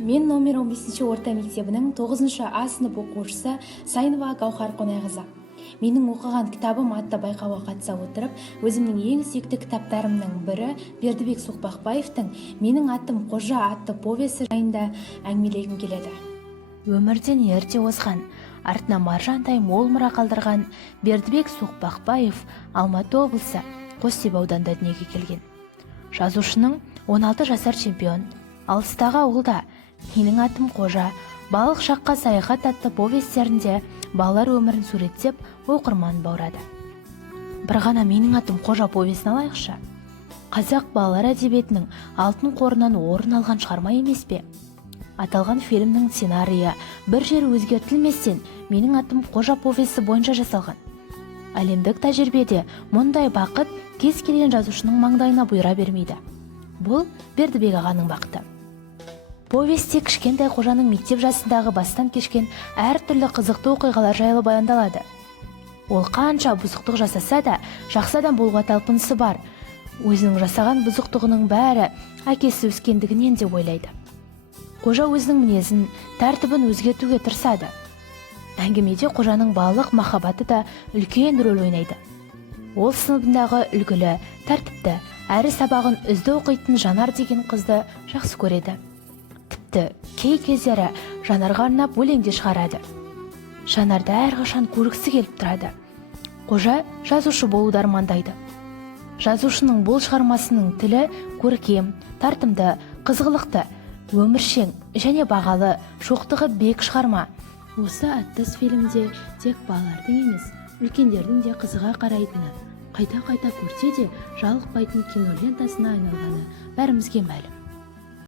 Мен номер 15 орта мектебінің 9 А сынып оқушысы Сайнова Гаухар Қонайқызы. Менің оқыған кітабым атты байқауға қатыса отырып, өзімнің ең сүйікті кітаптарымның бірі Бердібек Соқпақбаевтың «Менің атым Қожа» атты повесі жайында әңгімелегім келеді. Өмірден ерте озған, артына маржандай мол мұра қалдырған Бердібек Соқпақбаев Алматы облысы Қостөбе ауданында дүниеге келген. Жазушының 16 жасар чемпион, алыстағы ауылда, «Менің атым Қожа», «Балық шаққа саяхат» атты повестерінде балалар өмірін суреттеп оқырман баурады. Бір ғана «Менің атым Қожа» повесін алайықшы. Қазақ балалар әдебиетінің алтын қорынан орын алған шығарма емес пе? Аталған фильмнің сценарийі бір жер өзгертілместен «Менің атым Қожа» повесі бойынша жасалған. Әлемдік тәжірибеде мұндай бақыт кез келген жазушының маңдайына бұйыра бермейді. Бұл Бердібек ағаның бақыты. Повесте кішкентай Қожаның мектеп жасындағы бастан кешкен әртүрлі қызықты оқиғалар жайлы баяндалады. Ол қанша бұзықтық жасаса да, жақсы адам болуға талпынысы бар. Өзінің жасаған бұзықтығының бәрі әкесі өскендігінен деп ойлайды. Қожа өзінің мінезін, тәртібін өзгертуге тырысады. Әңгімеде Қожаның балалық махаббаты да үлкен рөл ойнайды. Ол сыныбындағы үлгілі, тәртіпті, әрі сабағын үзді оқитын Жанар деген қызды жақсы көреді. Тіпті кей кездері Жанарға арнап өлеңде шығарады. Жанарды әрқашан көргісі келіп тұрады. Қожа жазушы болуды армандайды. Жазушының бұл шығармасының тілі көркем, тартымды, қызғылықты, өміршең және бағалы, шоқтығы бек шығарма. Осы аттас фильмде тек балалардың емес, үлкендердің де қызыға қарайтыны, қайта-қайта көрсе де жалықпайтын кинолентасына айналғаны бәрімізге мәлім.